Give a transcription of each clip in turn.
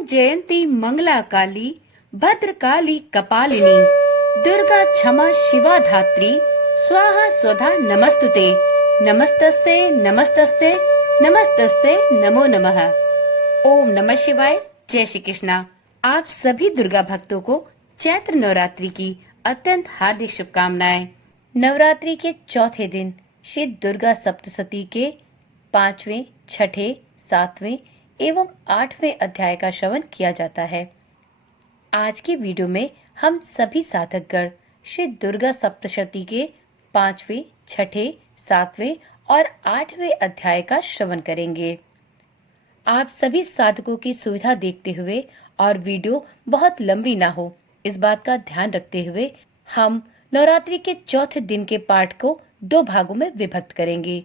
ओम जयंती मंगला काली भद्रकाली कपालिनी दुर्गा क्षमा शिवा धात्री स्वाहा स्वधा नमस्तुते नमस्तस्ते नमस्तस्ते नमस्तस्ते नमो नमः। ओम नमः शिवाय। जय श्री कृष्णा। आप सभी दुर्गा भक्तों को चैत्र नवरात्रि की अत्यंत हार्दिक शुभकामनाएं। नवरात्रि के चौथे दिन श्री दुर्गा सप्तशती के 5वें, 6ठे, 7वें एवं 8वें अध्याय का श्रवण किया जाता है। आज की वीडियो में हम सभी साधकगण श्री दुर्गा सप्तशती के 5वें, 6ठे, 7वें और 8वें अध्याय का श्रवण करेंगे। आप सभी साधकों की सुविधा देखते हुए और वीडियो बहुत लंबी ना हो, इस बात का ध्यान रखते हुए हम नवरात्रि के चौथे दिन के पाठ को 2 भागों में विभक्त करेंगे।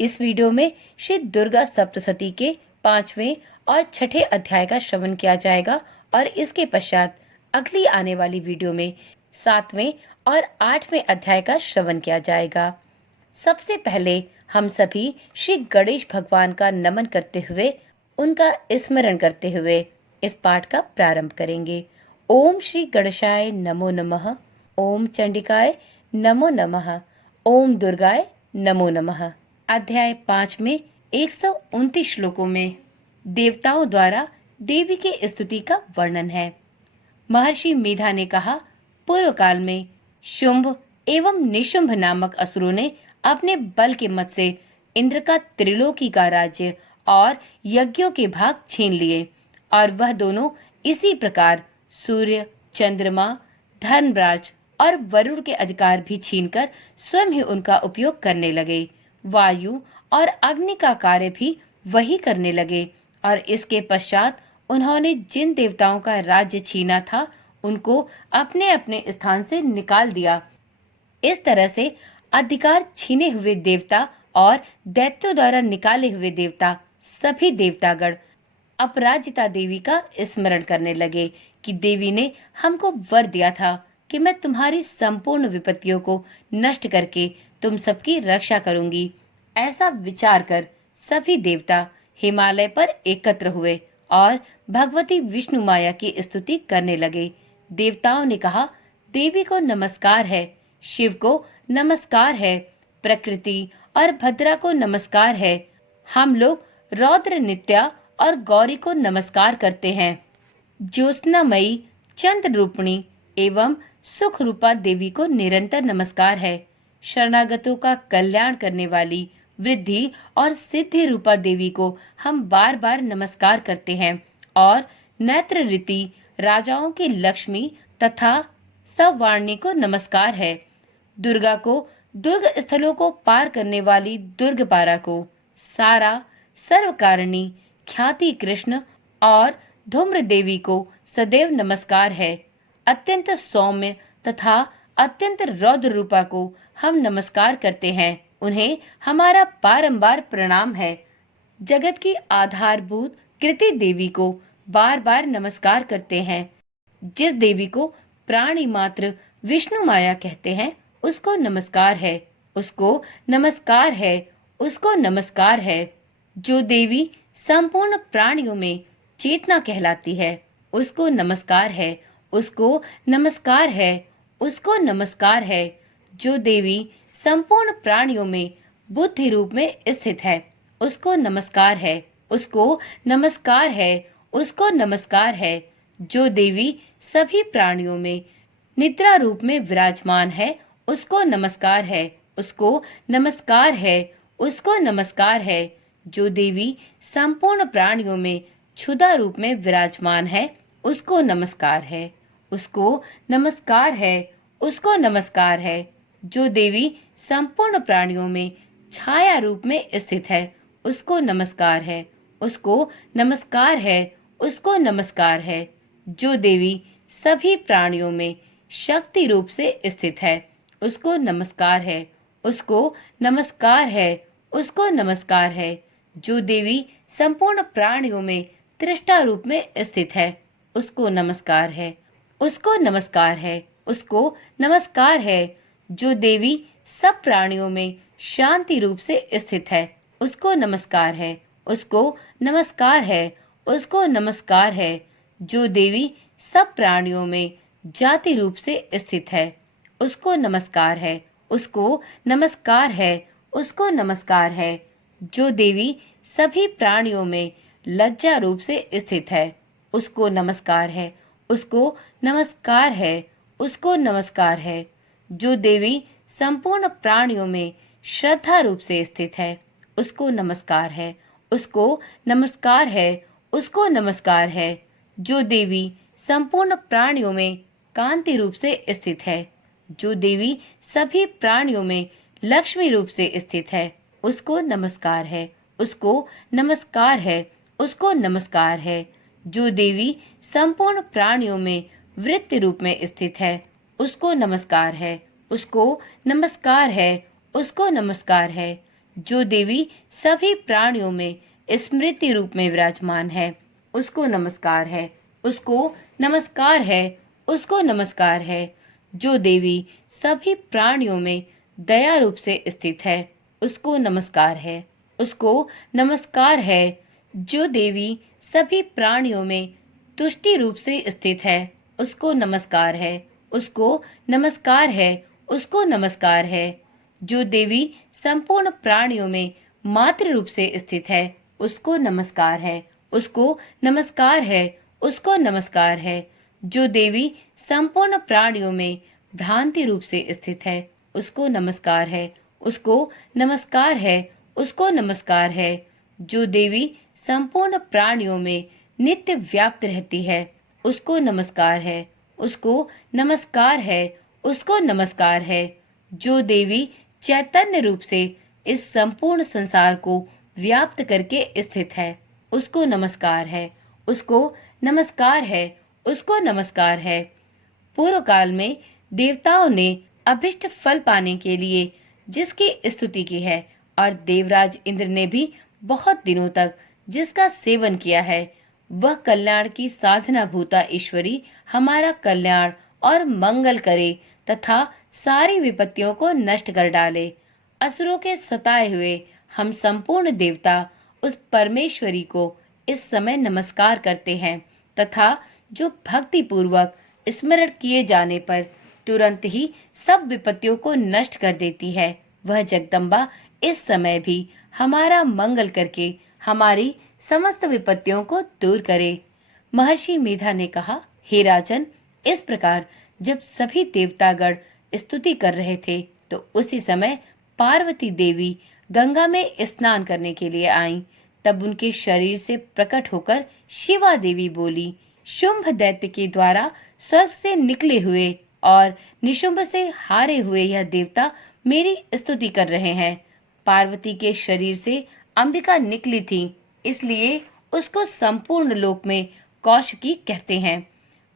इस वीडियो में श्री दुर्गा सप्तशती के 5वें और 6ठे अध्याय का श्रवण किया जाएगा और इसके पश्चात अगली आने वाली वीडियो में 7वें और 8वें अध्याय का श्रवण किया जाएगा। सबसे पहले हम सभी श्री गणेश भगवान का नमन करते हुए, उनका स्मरण करते हुए इस पाठ का प्रारंभ करेंगे। ओम श्री गणेशाय नमो नमः। ओम चंडिकाय नमो नमः। ओम दुर्गाय नमो नमः। अध्याय 5 में 129 श्लोकों में देवताओं द्वारा देवी के स्तुति का वर्णन है। महर्षि मेधा ने कहा, पूर्व काल में शुंभ एवं निशुंभ नामक असुरों ने अपने बल के मत से इंद्र का त्रिलोकी का राज्य और यज्ञों के भाग छीन लिए और वह दोनों इसी प्रकार सूर्य, चंद्रमा, धर्मराज और वरुण के अधिकार भी छीनकर स्वयं ही उनका उपयोग करने लगे। वायु और अग्नि का कार्य भी वही करने लगे और इसके पश्चात उन्होंने जिन देवताओं का राज्य छीना था उनको अपने अपने स्थान से निकाल दिया। इस तरह से अधिकार छीने हुए देवता और दैत्यों द्वारा निकाले हुए देवता सभी देवतागण अपराजिता देवी का स्मरण करने लगे कि देवी ने हमको वर दिया था कि मैं तुम्हारी संपूर्ण विपत्तियों को नष्ट करके तुम सबकी रक्षा करूंगी। ऐसा विचार कर सभी देवता हिमालय पर एकत्र हुए और भगवती विष्णु माया की स्तुति करने लगे। देवताओं ने कहा, देवी को नमस्कार है, शिव को नमस्कार है, प्रकृति और भद्रा को नमस्कार है। हम लोग रौद्र नित्या और गौरी को नमस्कार करते हैं। ज्योत्स्नामयी, चंद्र रूपिणी एवं सुख रूपा देवी को निरंतर नमस्कार है। शरणागतों का कल्याण करने वाली वृद्धि और सिद्धि रूपा देवी को हम बार बार नमस्कार करते हैं और नेत्र रीति राजाओं की लक्ष्मी तथा सवार्णी को नमस्कार है। दुर्गा को दुर्ग स्थलों को पार करने वाली दुर्गपारा को, सारा, सर्वकारिणी, ख्याति कृष्ण और धूम्र देवी को सदैव नमस्कार है। अत्यंत सौम्य तथा अत्यंत रौद्र रूपा को हम नमस्कार करते हैं। उन्हें हमारा बारंबार प्रणाम है। जगत की आधारभूत कृति देवी को बार बार नमस्कार करते हैं। जिस देवी को प्राणी मात्र विष्णु माया कहते हैं उसको नमस्कार है, उसको नमस्कार है, उसको नमस्कार है। जो देवी संपूर्ण प्राणियों में चेतना कहलाती है उसको नमस्कार है, उसको नमस्कार है, उसको नमस्कार है। जो देवी संपूर्ण प्राणियों में बुद्धि रूप में स्थित है उसको नमस्कार है, उसको नमस्कार है, उसको नमस्कार है। जो देवी सभी प्राणियों में निद्रा रूप में विराजमान है उसको नमस्कार है, उसको नमस्कार है, उसको नमस्कार है। जो देवी संपूर्ण प्राणियों में क्षुधा रूप में विराजमान है उसको नमस्कार है, उसको नमस्कार है, उसको नमस्कार है। जो देवी संपूर्ण प्राणियों में छाया रूप में स्थित है उसको नमस्कार है, उसको नमस्कार है, उसको नमस्कार है। जो देवी सभी प्राणियों में शक्ति रूप से स्थित है उसको नमस्कार है, उसको नमस्कार है, उसको नमस्कार है। जो देवी संपूर्ण प्राणियों में त्रिष्ठा रूप में स्थित है उसको नमस्कार है, उसको नमस्कार है, उसको नमस्कार है। जो देवी सब प्राणियों में शांति रूप से स्थित है उसको नमस्कार है, उसको नमस्कार है, उसको नमस्कार है। जो देवी सब प्राणियों में जाति रूप से स्थित है, उसको नमस्कार है। उसको नमस्कार है। उसको नमस्कार है। जो देवी सभी प्राणियों में लज्जा रूप से स्थित है, उसको नमस्कार है। उसको नमस्कार है। उसको नमस्कार है। जो देवी संपूर्ण प्राणियों में श्रद्धा रूप से स्थित है, उसको नमस्कार है। उसको नमस्कार है। उसको नमस्कार है। जो देवी संपूर्ण प्राणियों में कांति रूप से स्थित है, जो देवी सभी प्राणियों में लक्ष्मी रूप से स्थित है, उसको नमस्कार है। उसको नमस्कार है। उसको नमस्कार है। जो देवी संपूर्ण प्राणियों में वृत्ति रूप में स्थित है, उसको नमस्कार है। उसको नमस्कार है। उसको नमस्कार है। जो देवी सभी प्राणियों में स्मृति रूप में विराजमान है, उसको नमस्कार है। उसको नमस्कार है। उसको नमस्कार है। जो देवी सभी प्राणियों में दया रूप से स्थित है, उसको नमस्कार है। उसको नमस्कार है। जो देवी सभी प्राणियों में तुष्टि रूप से स्थित है, उसको नमस्कार है। उसको नमस्कार है। उसको नमस्कार है। जो देवी संपूर्ण प्राणियों में मातृ रूप से स्थित है, उसको नमस्कार है। उसको नमस्कार है। उसको नमस्कार है। जो देवी संपूर्ण प्राणियों में भ्रांति रूप से स्थित है, उसको नमस्कार है। उसको नमस्कार है। उसको नमस्कार है। जो देवी संपूर्ण प्राणियों में नित्य व्याप्त रहती है, उसको नमस्कार है। उसको नमस्कार है। उसको नमस्कार है। जो देवी चैतन्य रूप से इस संपूर्ण संसार को व्याप्त करके स्थित है, उसको नमस्कार है। उसको नमस्कार है। उसको नमस्कार है। पूर्व काल में देवताओं ने अभिष्ट फल पाने के लिए जिसकी स्तुति की है, और देवराज इंद्र ने भी बहुत दिनों तक जिसका सेवन किया है, वह कल्याण की साधना भूता ईश्वरी हमारा कल्याण और मंगल करे तथा सारी विपत्तियों को नष्ट कर डाले। असुरों के सताए हुए हम संपूर्ण देवता उस परमेश्वरी को इस समय नमस्कार करते हैं तथा जो भक्ति पूर्वक स्मरण किए जाने पर तुरंत ही सब विपत्तियों को नष्ट कर देती है, वह जगदम्बा इस समय भी हमारा मंगल करके हमारी समस्त विपत्तियों को दूर करे। महर्षि मेधा ने कहा, हे राजन, इस प्रकार जब सभी देवतागण स्तुति कर रहे थे तो उसी समय पार्वती देवी गंगा में स्नान करने के लिए आईं। तब उनके शरीर से प्रकट होकर शिवा देवी बोली, शुंभ दैत्य के द्वारा स्वर्ग से निकले हुए और निशुंभ से हारे हुए यह देवता मेरी स्तुति कर रहे हैं। पार्वती के शरीर से अंबिका निकली थी, इसलिए उसको संपूर्ण लोक में कौशिकी कहते हैं।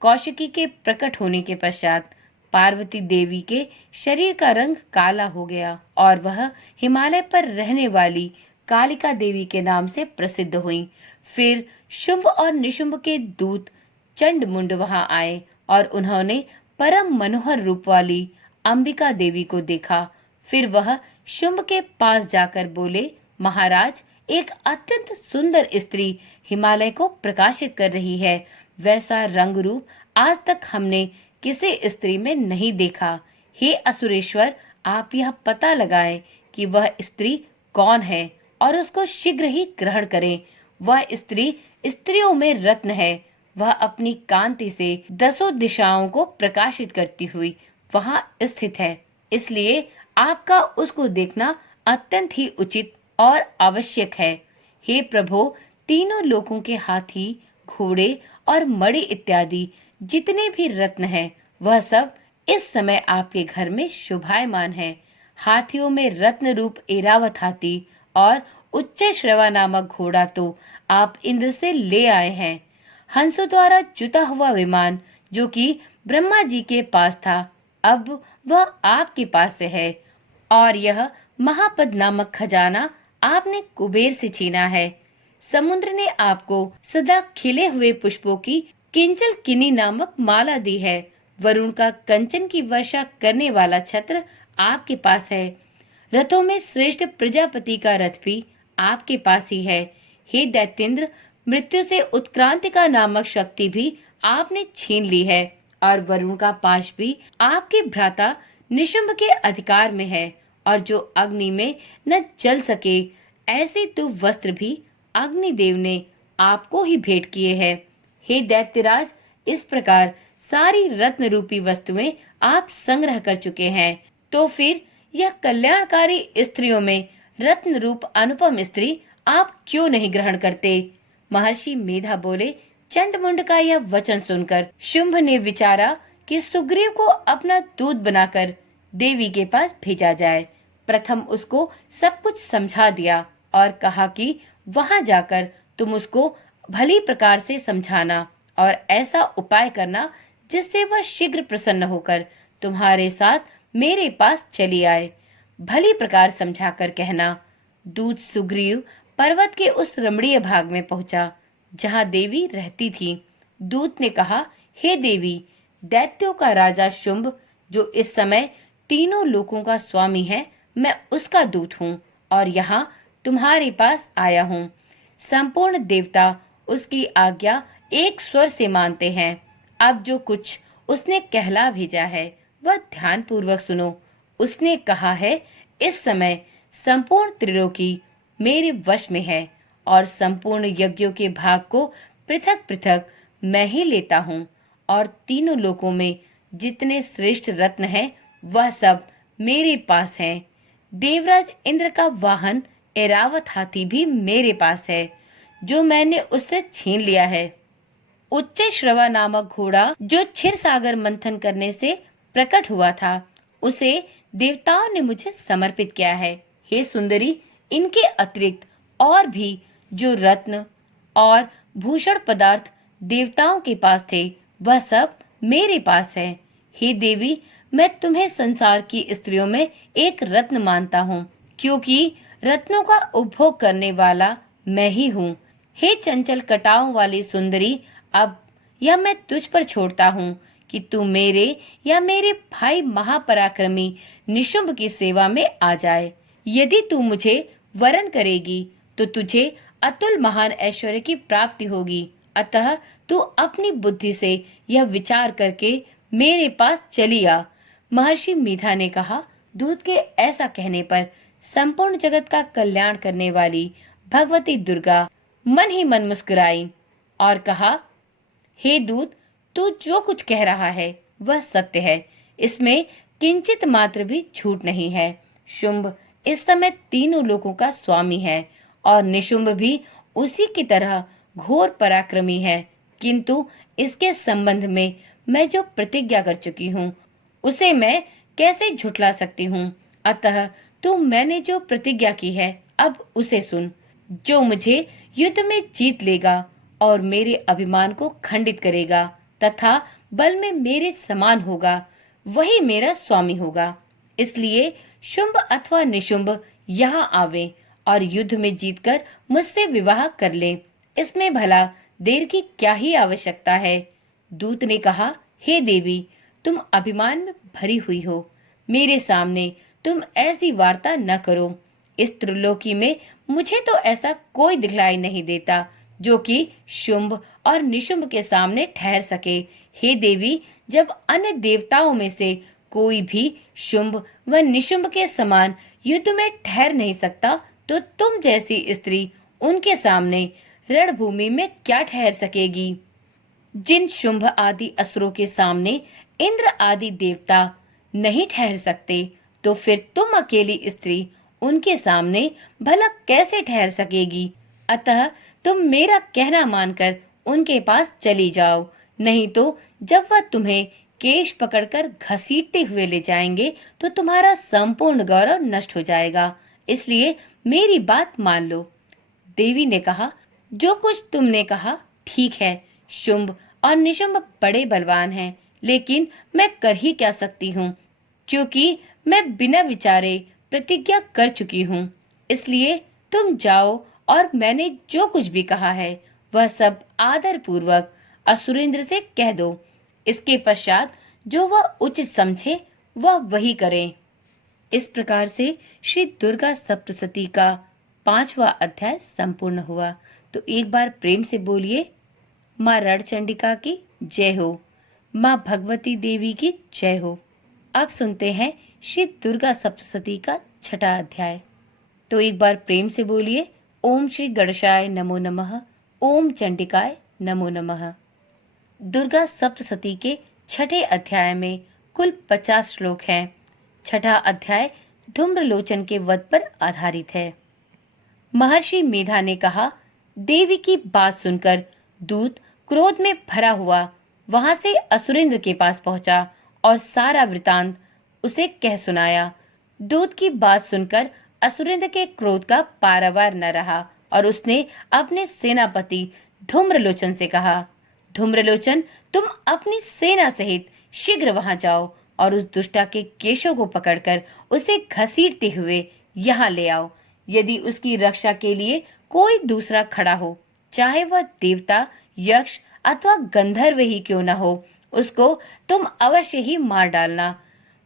कौशिकी के प्रकट होने के पश्चात पार्वती देवी के शरीर का रंग काला हो गया और वह हिमालय पर रहने वाली कालिका देवी के नाम से प्रसिद्ध हुई। फिर शुंभ और निशुंभ के दूत चंड मुंड वहां आए और उन्होंने परम मनोहर रूप वाली अंबिका देवी को देखा। फिर वह शुंभ के पास जाकर बोले, महाराज, एक अत्यंत सुंदर स्त्री हिमालय को प्रकाशित कर रही है। वैसा रंग रूप आज तक हमने किसी स्त्री में नहीं देखा। हे असुरेश्वर, आप यह पता लगाएं कि वह स्त्री कौन है और उसको शीघ्र ही ग्रहण करें। वह स्त्री स्त्रियों में रत्न है। वह अपनी कांति से दसों दिशाओं को प्रकाशित करती हुई वहां स्थित है, इसलिए आपका उसको देखना अत्यंत ही उचित और आवश्यक है। हे प्रभु, तीनों लोकों के हाथी, घोड़े और मणि इत्यादि जितने भी रत्न हैं, वह सब इस समय आपके घर में शोभायमान है। हाथियों में रत्न रूप एरावत हाथी और उच्च श्रवा नामक घोड़ा तो आप इंद्र से ले आए हैं। हंसों द्वारा जुता हुआ विमान जो कि ब्रह्मा जी के पास था, अब वह आपके पास से है। और यह महापद नामक खजाना आपने कुबेर से छीना है। समुद्र ने आपको सदा खिले हुए पुष्पों की किंचल किनी नामक माला दी है। वरुण का कंचन की वर्षा करने वाला छत्र आपके पास है। रथों में श्रेष्ठ प्रजापति का रथ भी आपके पास ही है। हे दैत्येंद्र, मृत्यु से उत्क्रांतिका नामक शक्ति भी आपने छीन ली है और वरुण का पाश भी आपके भ्राता निशुंभ के अधिकार में है, और जो अग्नि में न जल सके ऐसे तो वस्त्र भी अग्निदेव ने आपको ही भेंट किए हैं। हे दैत्यराज, इस प्रकार सारी रत्न रूपी वस्तुएं आप संग्रह कर चुके हैं, तो फिर यह कल्याणकारी स्त्रियों में रत्न रूप अनुपम स्त्री आप क्यों नहीं ग्रहण करते? महर्षि मेधा बोले। चंडमुंड का यह वचन सुनकर शुंभ ने विचारा कि सुग्रीव को अपना दूत बनाकर देवी के पास भेजा जाए। प्रथम उसको सब कुछ समझा दिया और कहा कि वहां जाकर तुम उसको भली प्रकार से समझाना और ऐसा उपाय करना जिससे वह शीघ्र प्रसन्न होकर तुम्हारे साथ मेरे पास चली आए। भली प्रकार समझाकर कहना। दूत सुग्रीव पर्वत के उस रमणीय भाग में पहुंचा जहां देवी रहती थी। दूत ने कहा, हे देवी, दैत्यों का राजा शुंभ जो इस समय तीनों लोकों का स्वामी है, मैं उसका दूत हूँ और यहाँ तुम्हारे पास आया हूँ। संपूर्ण देवता उसकी आज्ञा एक स्वर से मानते हैं। अब जो कुछ उसने कहला भेजा है वह ध्यान पूर्वक सुनो। उसने कहा है, इस समय संपूर्ण त्रिलोकी मेरे वश में है और संपूर्ण यज्ञों के भाग को पृथक पृथक मैं ही लेता हूँ, और तीनों लोकों में जितने श्रेष्ठ रत्न हैं वह सब मेरे पास हैं। देवराज इंद्र का वाहन ऐरावत हाथी भी मेरे पास है, जो मैंने उससे छीन लिया है। उच्च श्रवा नामक घोड़ा जो क्षीर सागर मंथन करने से प्रकट हुआ था, उसे देवताओं ने मुझे समर्पित किया है। हे सुंदरी, इनके अतिरिक्त और भी जो रत्न और भूषण पदार्थ देवताओं के पास थे वह सब मेरे पास है। हे देवी, मैं तुम्हें संसार की स्त्रियों में एक रत्न मानता हूँ, क्योंकि रत्नों का उपभोग करने वाला मैं ही हूँ। हे चंचल कटाओं वाली सुंदरी, अब यह मैं तुझ पर छोड़ता हूँ कि तू मेरे या मेरे भाई महापराक्रमी निशुंभ की सेवा में आ जाए। यदि तू मुझे वरण करेगी तो तुझे अतुल महान ऐश्वर्य की प्राप्ति होगी। अतः तू अपनी बुद्धि से यह विचार करके मेरे पास चली आ। महर्षि मेधा ने कहा। दूत के ऐसा कहने पर संपूर्ण जगत का कल्याण करने वाली भगवती दुर्गा मन ही मन मुस्कुराई और कहा, हे दूत, तू जो कुछ कह रहा है वह सत्य है, इसमें किंचित मात्र भी झूठ नहीं है। शुंभ इस समय तीनों लोकों का स्वामी है और निशुंभ भी उसी की तरह घोर पराक्रमी है, किंतु इसके संबंध में मैं जो प्रतिज्ञा कर चुकी हूँ उसे मैं कैसे झुठला सकती हूँ। अतः तू मैंने जो प्रतिज्ञा की है अब उसे सुन। जो मुझे युद्ध में जीत लेगा और मेरे अभिमान को खंडित करेगा तथा बल में मेरे समान होगा, वही मेरा स्वामी होगा। इसलिए शुंभ अथवा निशुंभ यहाँ आवे और युद्ध में जीतकर मुझसे विवाह कर ले। इसमें भला देर की क्या ही आवश्यकता है। दूत ने कहा, हे देवी, तुम अभिमान में भरी हुई हो, मेरे सामने तुम ऐसी वार्ता न करो। इस त्रिलोकी में मुझे तो ऐसा कोई दिखलाई नहीं देता जो कि शुंभ और निशुंभ के सामने ठहर सके। हे देवी, जब अन्य देवताओं में से कोई भी शुंभ व निशुंभ के समान युद्ध में ठहर नहीं सकता, तो तुम जैसी स्त्री उनके सामने रणभूमि में क्या ठहर सकेगी। जिन शुंभ आदि असुरों के सामने इंद्र आदि देवता नहीं ठहर सकते, तो फिर तुम अकेली स्त्री उनके सामने भला कैसे ठहर सकेगी। अतः तुम मेरा कहना मानकर उनके पास चली जाओ, नहीं तो जब वह तुम्हें केश पकड़कर घसीटते हुए ले जाएंगे तो तुम्हारा संपूर्ण गौरव नष्ट हो जाएगा। इसलिए मेरी बात मान लो। देवी ने कहा, जो कुछ तुमने कहा ठीक है। शुंभ और निशुंभ बड़े बलवान हैं, लेकिन मैं कर ही क्या सकती हूँ, क्योंकि मैं बिना विचारे प्रतिज्ञा कर चुकी हूँ। इसलिए तुम जाओ और मैंने जो कुछ भी कहा है वह सब आदर पूर्वक असुरेंद्र से कह दो। इसके पश्चात जो वह उचित समझे वह वही करे। इस प्रकार से श्री दुर्गा सप्तशती का 5वां अध्याय संपूर्ण हुआ। तो एक बार प्रेम से बोलिए, माँ रणचंडिका की जय हो, माँ भगवती देवी की जय हो। अब सुनते हैं श्री दुर्गा सप्तशती का 6वां अध्याय। तो एक बार प्रेम से बोलिए, ओम श्री गणेशाय नमो नमः, ओम चंडिकाय नमो नमः। दुर्गा सप्तशती के 6ठे अध्याय में कुल 50 श्लोक हैं। 6ठा अध्याय धूम्रलोचन के वध पर आधारित है। महर्षि मेधा ने कहा, देवी की बात सुनकर दूत क्रोध में भरा हुआ वहां से असुरेंद्र के पास पहुंचा और सारा वृतांत उसे कह सुनाया। दूत की बात सुनकर असुरेंद्र के क्रोध का पारावार न रहा और उसने अपने सेनापति धूम्रलोचन से कहा, धूम्रलोचन, तुम अपनी सेना सहित शीघ्र वहां जाओ और उस दुष्टा के केशों को पकड़कर उसे घसीटते हुए यहाँ ले आओ। यदि उसकी रक्षा के लिए कोई दूसरा खड़ा हो, चाहे वह देवता, यक्ष अथवा गंधर्व ही क्यों न हो, उसको तुम अवश्य ही मार डालना।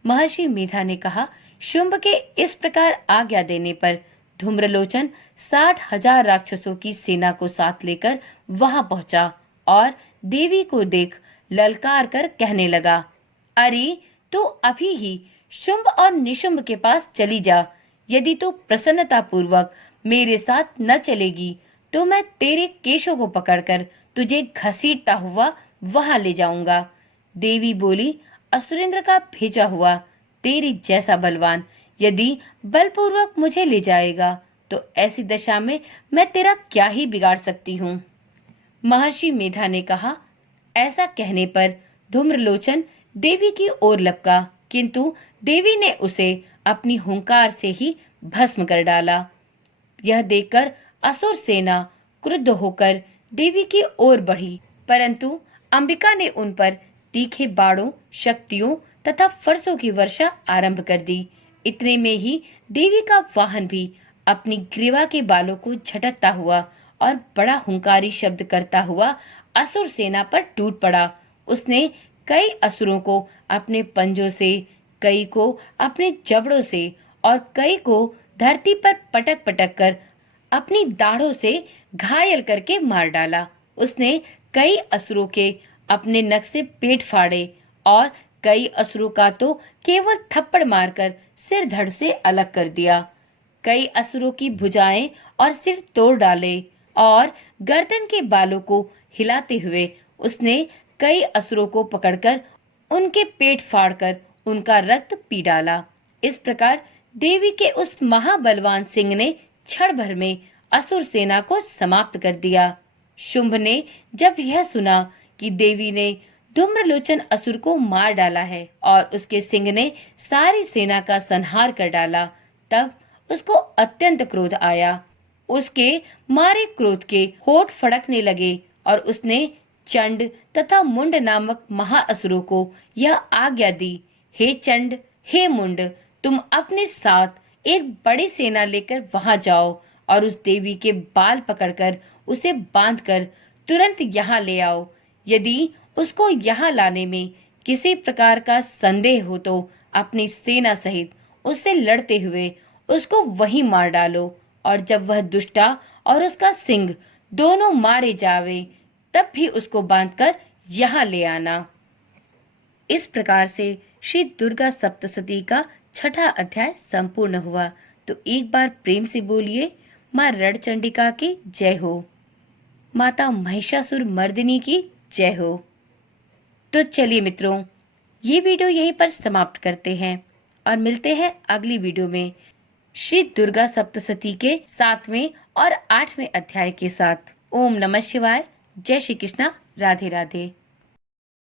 महर्षि मेधा ने कहा, शुंभ के इस प्रकार आज्ञा देने पर धूम्रलोचन 60,000 राक्षसों की सेना को साथ लेकर वहां पहुंचा और देवी को देख ललकार कर कहने लगा, अरे तू अभी ही शुंभ और निशुंभ के पास चली जा। यदि तू प्रसन्नता पूर्वक मेरे साथ न चलेगी तो मैं तेरे केशों को पकड़कर तुझे घसीटता हुआ वहां ले जाऊंगा। देवी बोली, असुरेंद्र का भेजा हुआ तेरी जैसा बलवान यदि बलपूर्वक मुझे ले जाएगा तो ऐसी दशा में मैं तेरा क्या ही बिगाड़ सकती हूँ। महर्षि मेधा ने कहा, ऐसा कहने पर धूम्रलोचन देवी की ओर लपका, किंतु देवी ने उसे अपनी हुंकार से ही भस्म कर डाला। यह देखकर असुर सेना क्रुद्ध होकर देवी की ओर बढ़ी, परंतु अंबिका ने उन पर तीखे बाणों, शक्तियों तथा फरसों की वर्षा आरंभ कर दी। इतने में ही देवी का वाहन भी अपनी ग्रीवा के बालों को झटकता हुआ और बड़ा हुंकारी शब्द करता हुआ असुर सेना पर टूट पड़ा। उसने कई असुरों को अपने पंजों से, कई को अपने जबड़ों से और कई को धरती पर पटक पटक कर अपनी दाढ़ों से घायल करके मार डाला। उसने कई असुरों के अपने नख से पेट फाड़े और कई असुरों का तो केवल थप्पड़ मारकर सिर धड़ से अलग कर दिया। कई असुरों की भुजाएं और सिर तोड़ डाले और गर्दन के बालों को हिलाते हुए उसने कई असुरों को पकड़कर उनके पेट फाड़कर उनका रक्त पी डाला। इस प्रकार देवी के उस महाबलवान सिंह ने क्षण भर में असुर सेना को समाप्त कर दिया। शुंभ ने जब यह सुना कि देवी ने धूम्रलोचन असुर को मार डाला है और उसके सिंह ने सारी सेना का संहार कर डाला, तब उसको अत्यंत क्रोध आया। उसके मारे क्रोध के होठ फड़कने लगे और उसने चंड तथा मुंड नामक महाअसुरों को यह आज्ञा दी, हे चंड, हे मुंड, तुम अपने साथ एक बड़ी सेना लेकर वहां जाओ और उस देवी के बाल पकड़कर उसे बांधकर तुरंत यहाँ ले आओ। यदि उसको यहाँ लाने में किसी प्रकार का संदेह हो तो अपनी सेना सहित उससे लड़ते हुए उसको वहीं मार डालो और जब वह दुष्टा और उसका सिंह दोनों मारे जावे तब भी उसको बांधकर यहाँ ले आना। इस प्रकार से श्री दुर्गा सप्तशती का 6ठा अध्याय संपूर्ण हुआ। तो एक बार प्रेम से बोलिए, माँ रणचंडिका की जय हो, माता महिषासुर मर्दिनी की जय हो। तो चलिए मित्रों, ये वीडियो यहीं पर समाप्त करते हैं और मिलते हैं अगली वीडियो में श्री दुर्गा सप्तशती के 7वें और 8वें अध्याय के साथ। ओम नमः शिवाय। जय श्री कृष्णा। राधे राधे।